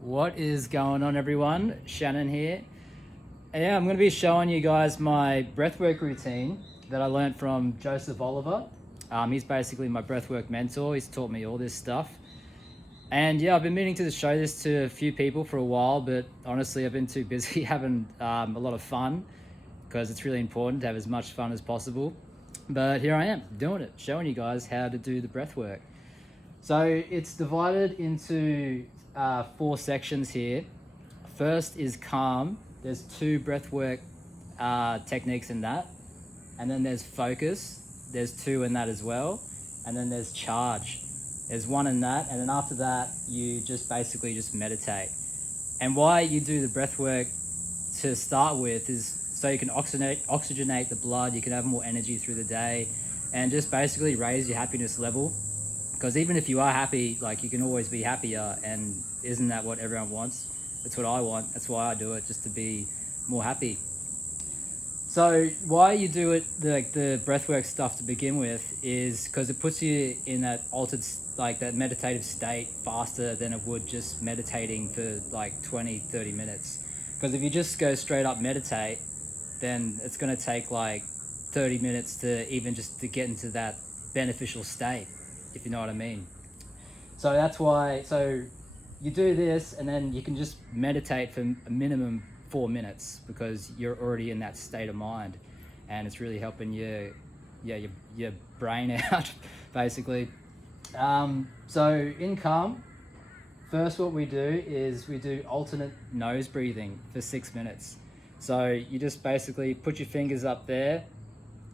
What is going on, everyone? Shannon here. Yeah, I'm going to be showing you guys my breathwork routine that I learned from Joseph Oliver. He's basically my breathwork mentor. He's taught me all this stuff. And yeah, I've been meaning to show this to a few people for a while, but honestly, I've been too busy having a lot of fun because it's really important to have as much fun as possible. But here I am doing it, showing you guys how to do the breathwork. So it's divided into 4 sections here. First is calm. There's 2 breathwork techniques in that. And then there's focus. There's 2 in that as well. And then there's charge. There's 1 in that. And then after that, you just basically just meditate. And why you do the breathwork to start with is so you can oxygenate the blood. You can have more energy through the day and just basically raise your happiness level. Because even if you are happy, like, you can always be happier, and isn't that what everyone wants? That's what I want. That's why I do it, just to be more happy. So why you do it, the breathwork stuff to begin with, is because it puts you in that altered, like that meditative state faster than it would just meditating for like 20-30 minutes. Because if you just go straight up meditate, then it's going to take like 30 minutes to even just to get into that beneficial state, if you know what I mean. So that's why, so you do this and then you can just meditate for a minimum 4 minutes because you're already in that state of mind, and it's really helping your brain out, basically. So in calm, first what we do is we do alternate nose breathing for 6 minutes. So you just basically put your fingers up there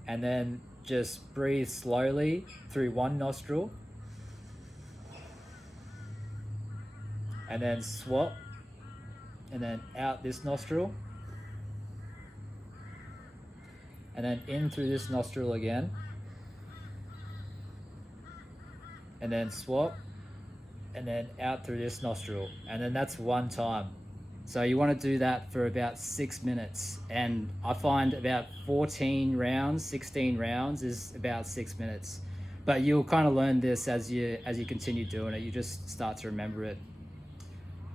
and then just breathe slowly through one nostril, and then swap, and then out this nostril, and then in through this nostril again, and then swap, and then out through this nostril, and then that's 1 time. So you want to do that for about 6 minutes, and I find about 14 rounds, 16 rounds is about 6 minutes. But you'll kind of learn this as you continue doing it. You just start to remember it.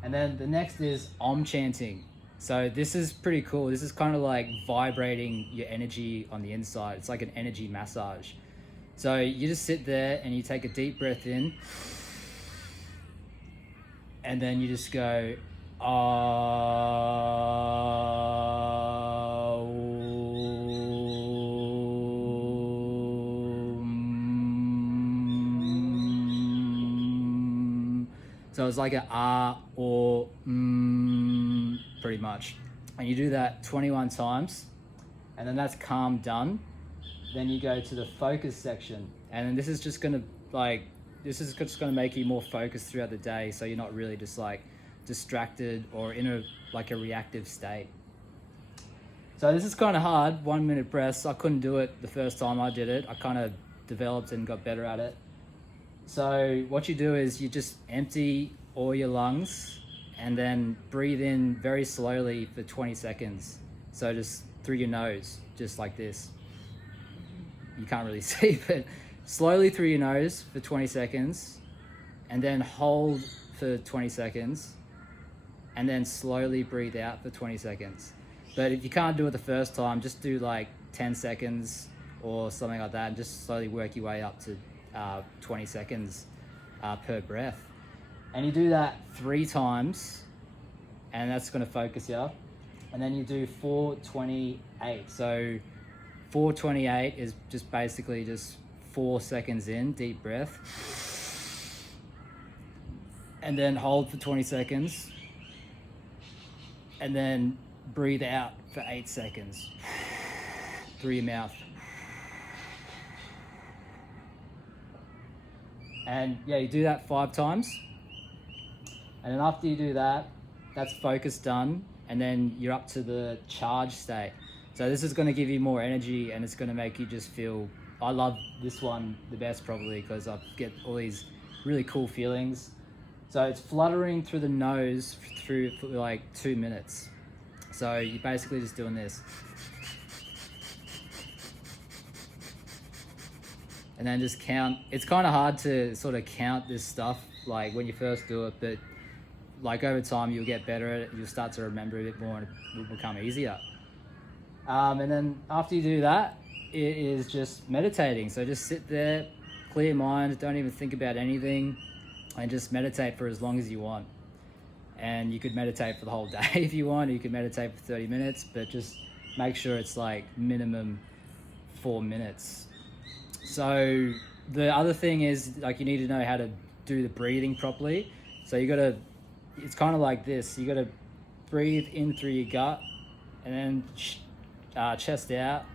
And then the next is Om chanting. So this is pretty cool. This is kind of like vibrating your energy on the inside. It's like an energy massage. So you just sit there and you take a deep breath in, and then you just go, So it's like an or pretty much. And you do that 21 times, and then that's calm done. Then you go to the focus section, and then this is just gonna make you more focused throughout the day, so you're not really just like distracted or in a reactive state. So this is kind of hard, 1 minute breaths. I couldn't do it the first time I did it. I kind of developed and got better at it. So what you do is you just empty all your lungs and then breathe in very slowly for 20 seconds. So just through your nose, just like this. You can't really see, but slowly through your nose for 20 seconds, and then hold for 20 seconds, and then slowly breathe out for 20 seconds. But if you can't do it the first time, just do like 10 seconds or something like that, and just slowly work your way up to 20 seconds per breath. And you do that 3 times, and that's going to focus you. And then you do 4-28. So 4-28 is just basically just 4 seconds in, deep breath, and then hold for 20 seconds, and then breathe out for 8 seconds through your mouth. And yeah, you do that 5 times. And then after you do that, that's focus done. And then you're up to the charge state. So this is going to give you more energy, and it's going to make you just feel, I love this one the best probably because I get all these really cool feelings. So it's fluttering through the nose for like 2 minutes. So you're basically just doing this. And then just count. It's kind of hard to sort of count this stuff like when you first do it, but like over time you'll get better at it, you'll start to remember a bit more and it will become easier. And then after you do that, it is just meditating. So just sit there, clear your mind, don't even think about anything, and just meditate for as long as you want. And you could meditate for the whole day if you want, or you could meditate for 30 minutes, but just make sure it's like minimum 4 minutes. So the other thing is, like, you need to know how to do the breathing properly. So it's kind of like this. You gotta breathe in through your gut, and then chest out,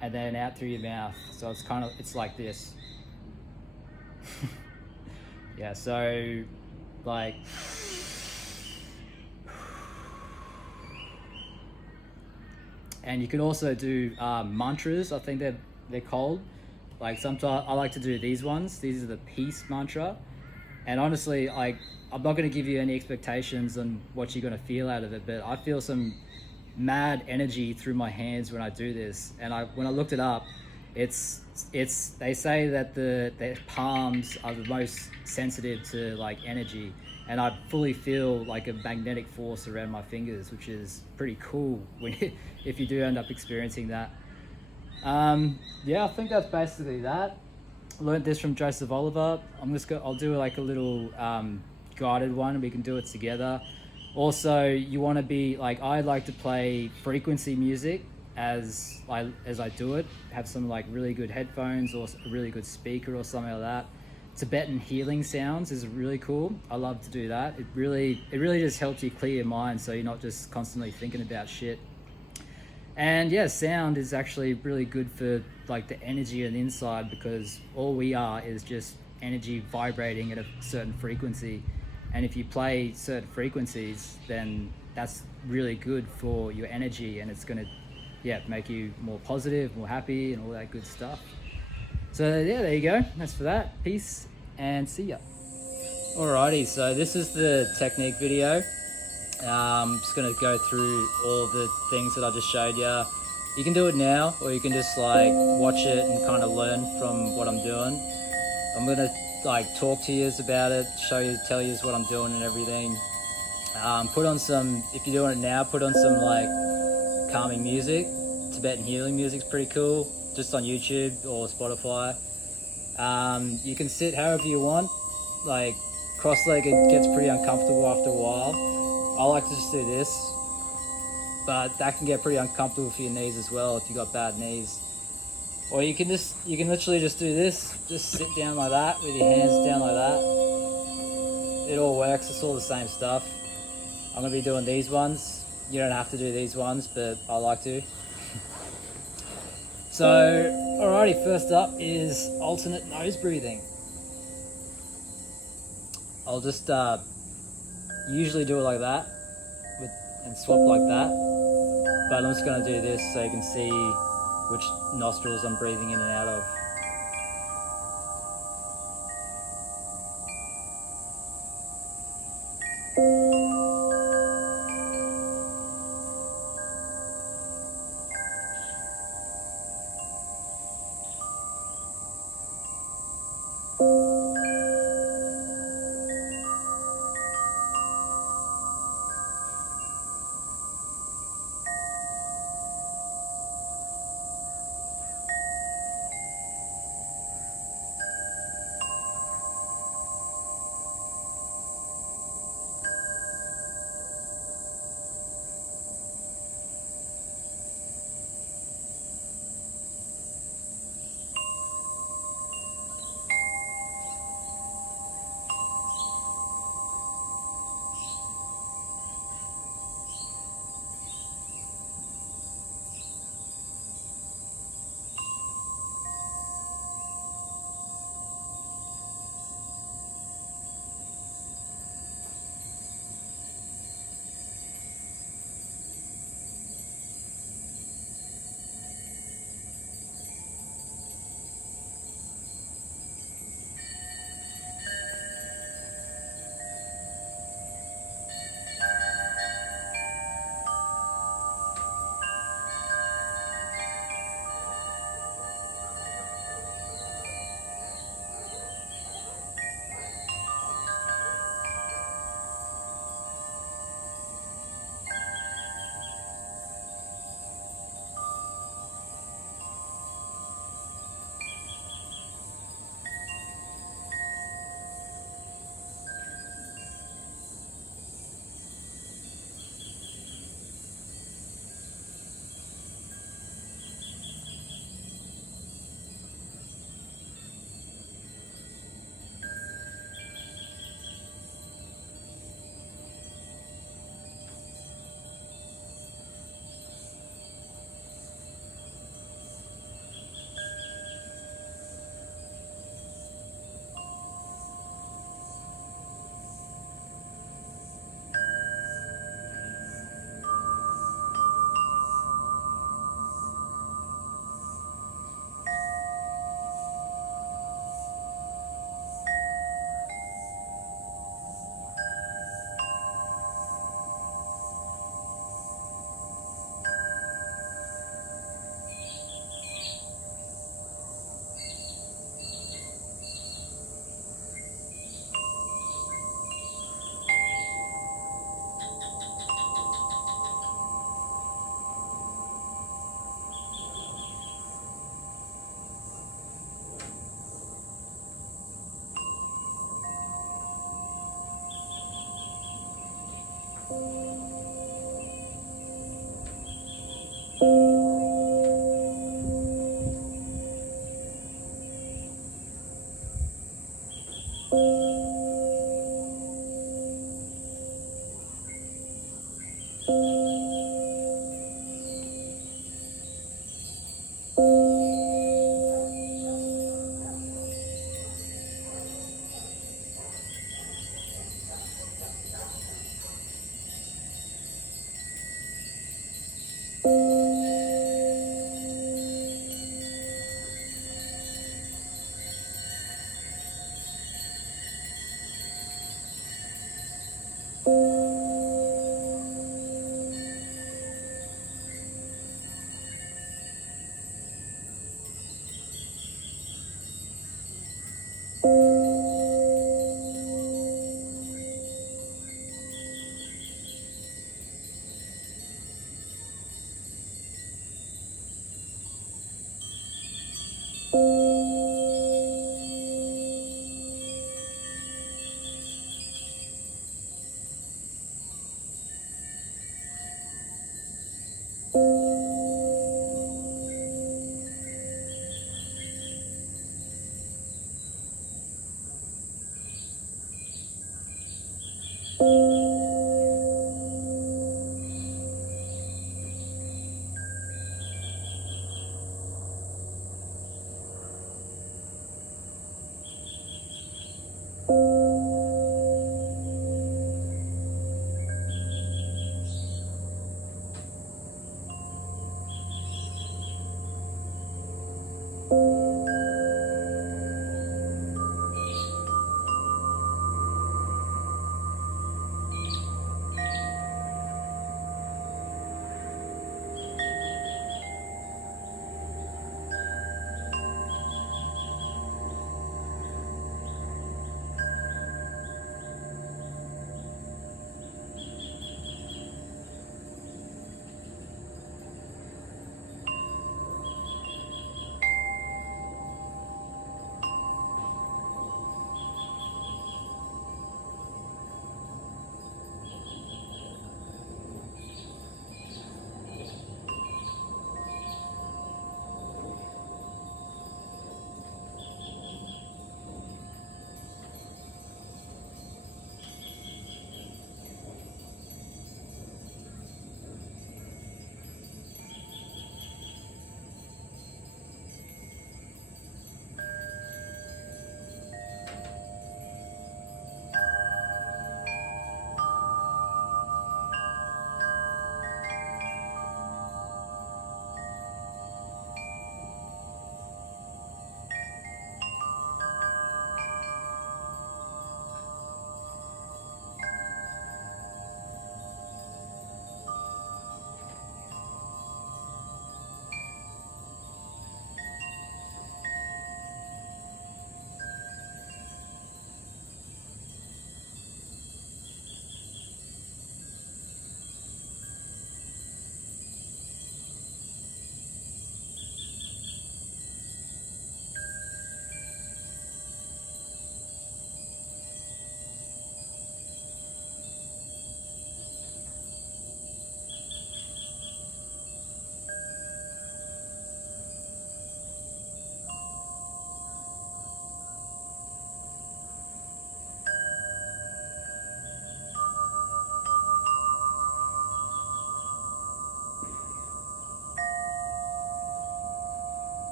and then out through your mouth. So it's like this. Yeah, so like, and you can also do mantras. I think they're called. Like, sometimes I like to do these ones. These are the peace mantra. And honestly, like, I'm not going to give you any expectations on what you're going to feel out of it, but I feel some mad energy through my hands when I do this. And when I looked it up, they say that the palms are the most sensitive to like energy, and I fully feel like a magnetic force around my fingers, which is pretty cool if you do end up experiencing that. Yeah, I think that's basically that. I learned this from Joseph Oliver. I'll do like a little guided one, and we can do it together. Also, you want to be like, I like to play frequency music as I do it. Have some like really good headphones or a really good speaker or something like that. Tibetan healing sounds is really cool. I love to do that. It really just helps you clear your mind, so you're not just constantly thinking about shit. And yeah, sound is actually really good for like the energy on the inside, because all we are is just energy vibrating at a certain frequency. And if you play certain frequencies, then that's really good for your energy, and it's gonna make you more positive, more happy, and all that good stuff. So yeah, there you go. That's for that. Peace and see ya. Alrighty, so this is the technique video. I'm just going to go through all the things that I just showed you. You can do it now, or you can just like watch it and kind of learn from what I'm doing. I'm going to like talk to you about it, tell you what I'm doing and everything. If you're doing it now, put on some like calming music. Tibetan healing music's pretty cool, just on YouTube or Spotify. You can sit however you want. Like, cross-legged gets pretty uncomfortable after a while. I like to just do this, but that can get pretty uncomfortable for your knees as well if you got bad knees. Or you can literally just do this, just sit down like that with your hands down like that. It all works. It's all the same stuff. I'm gonna be doing these ones. You don't have to do these ones, but I like to. So, alrighty, first up is alternate nose breathing. I'll just usually do it like that and swap like that, but I'm just going to do this so you can see which nostrils I'm breathing in and out of.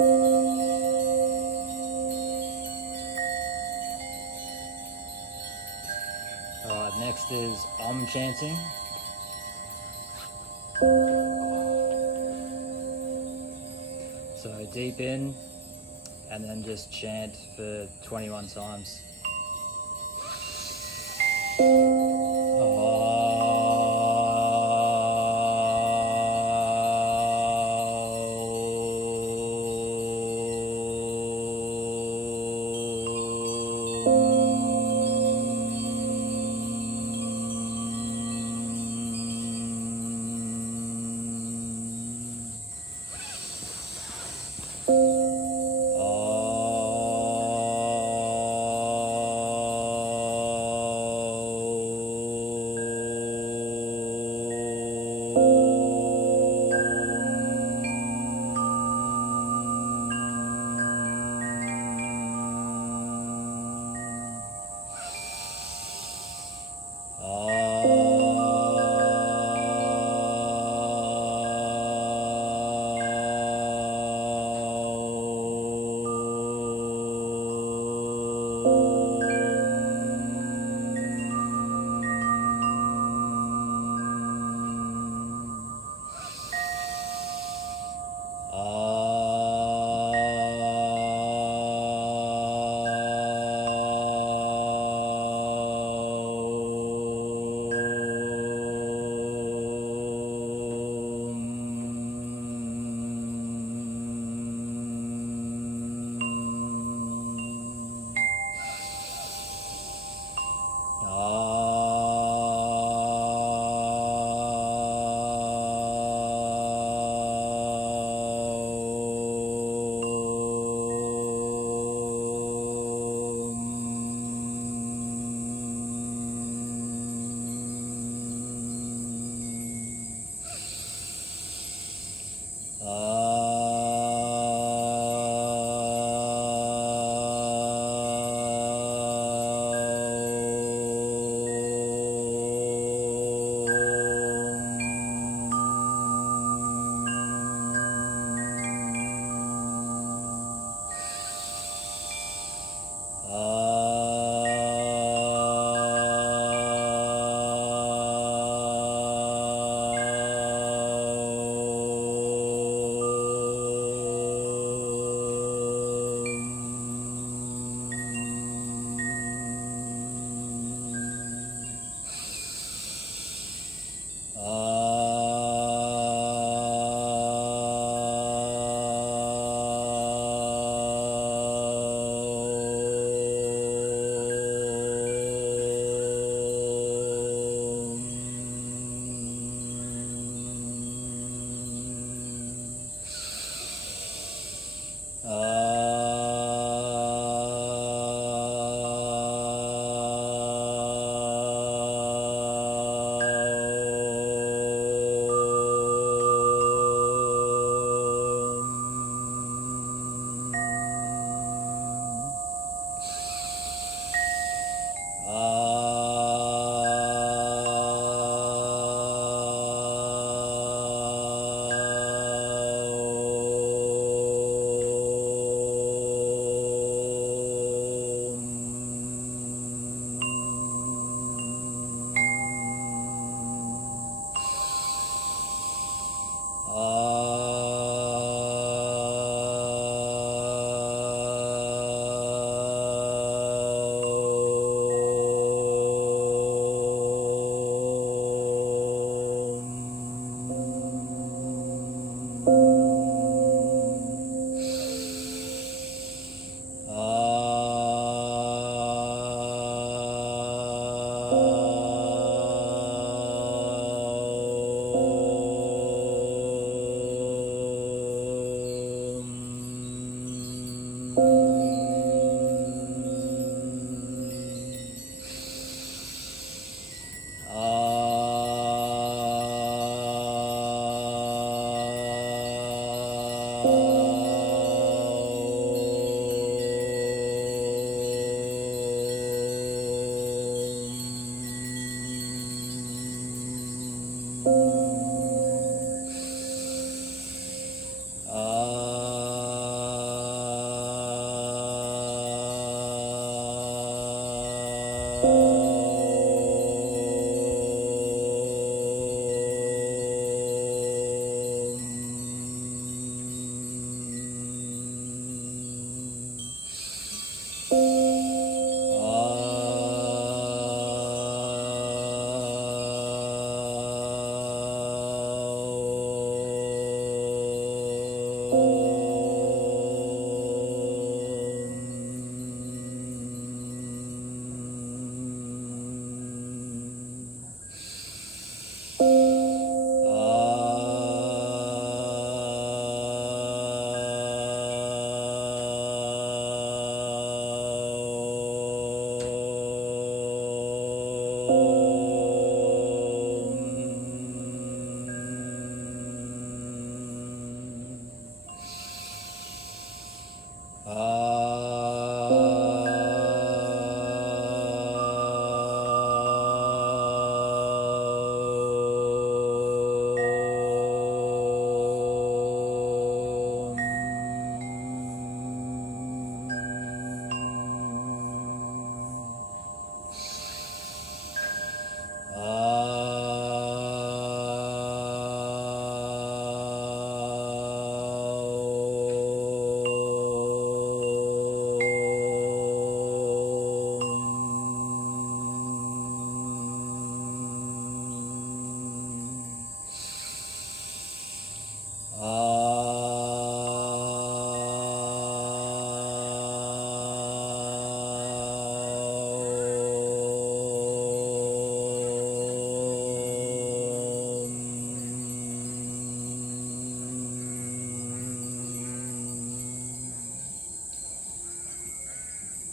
Alright, next is Om chanting. So deep in, and then just chant for 21 times.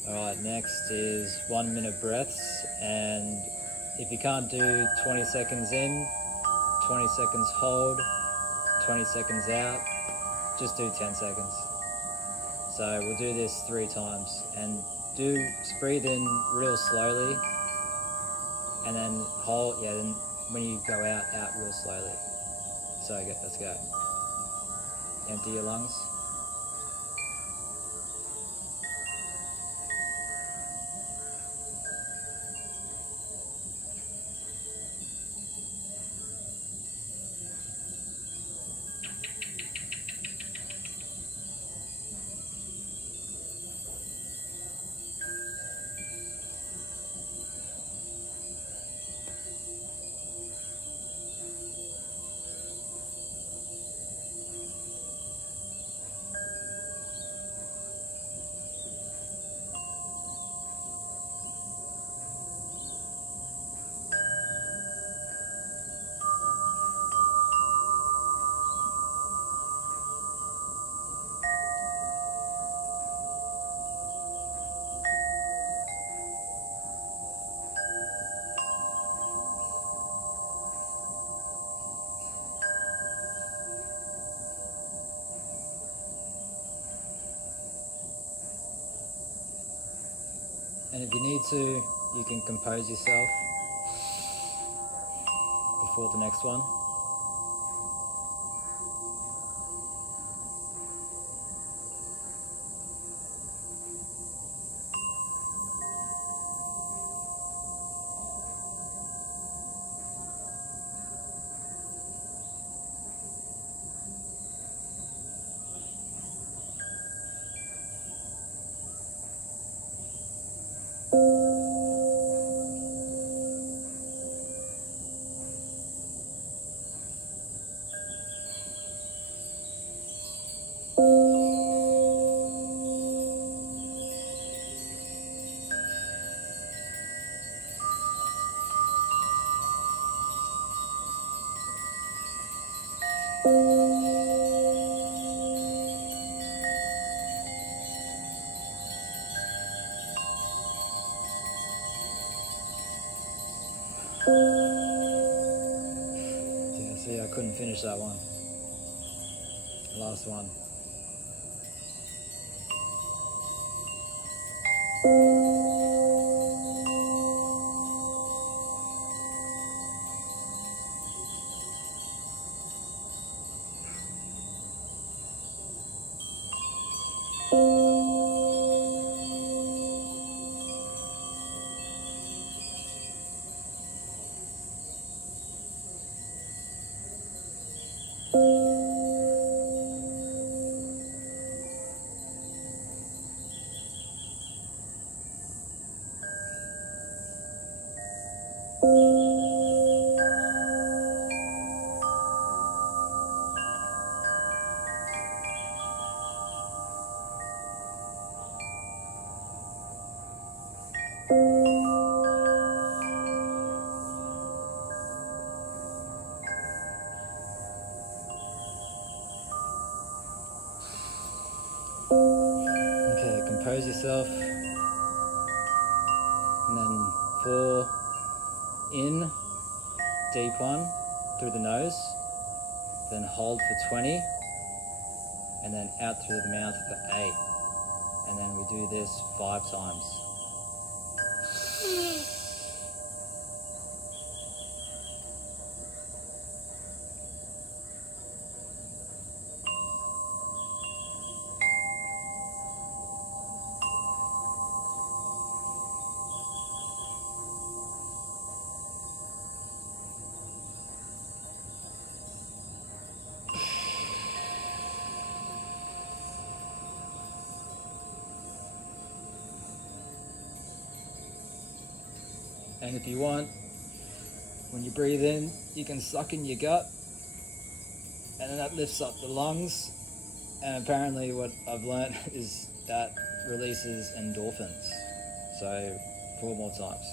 Alright, next is 1 minute breaths, and if you can't do 20 seconds in, 20 seconds hold, 20 seconds out, just do 10 seconds. So we'll do this 3 times, and just breathe in real slowly, and then hold, then when you go out real slowly. So let's go. Empty your lungs. And if you need to, you can compose yourself before the next one. Yeah, see, I couldn't finish that one. Last one. Okay, compose yourself, and then 4 in, deep one through the nose, then hold for 20, and then out through the mouth for 8. and then we do this 5 times. And if you want, when you breathe in, you can suck in your gut, and then that lifts up the lungs. And apparently what I've learned is that releases endorphins. So 4 more times.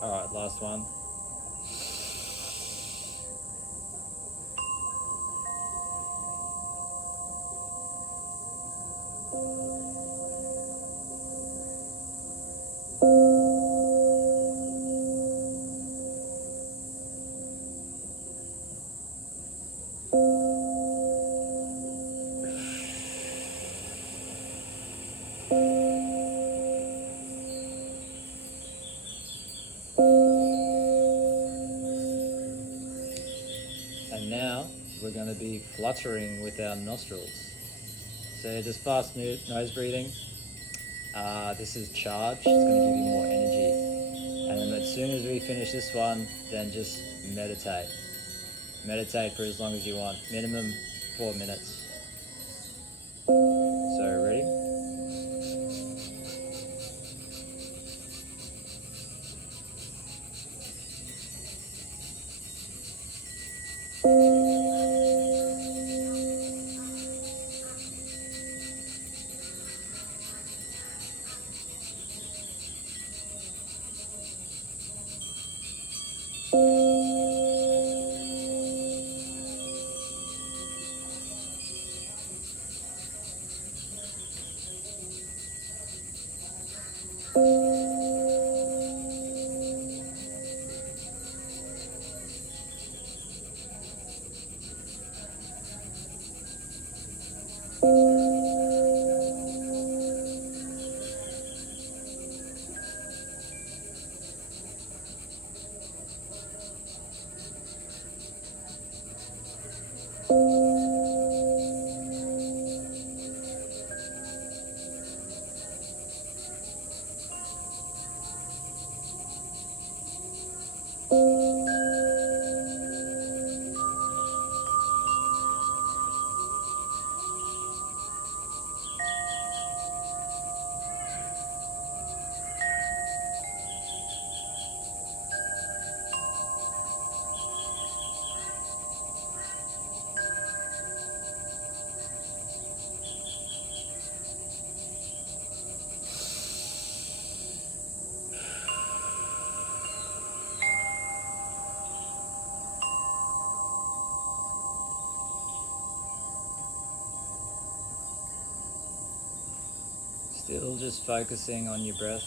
All right, last one. And now we're going to be fluttering with our nostrils. So just fast nose breathing. This is charge. It's going to give you more energy. And then as soon as we finish this one, then just meditate. Meditate for as long as you want. Minimum 4 minutes. So ready? Still just focusing on your breath.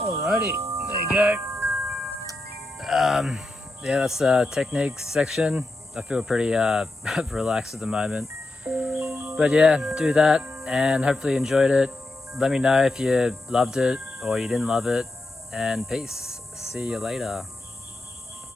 Alrighty, there you go. Yeah, that's the technique section. I feel pretty relaxed at the moment. But yeah, do that and hopefully you enjoyed it. Let me know if you loved it or you didn't love it. And peace. See you later.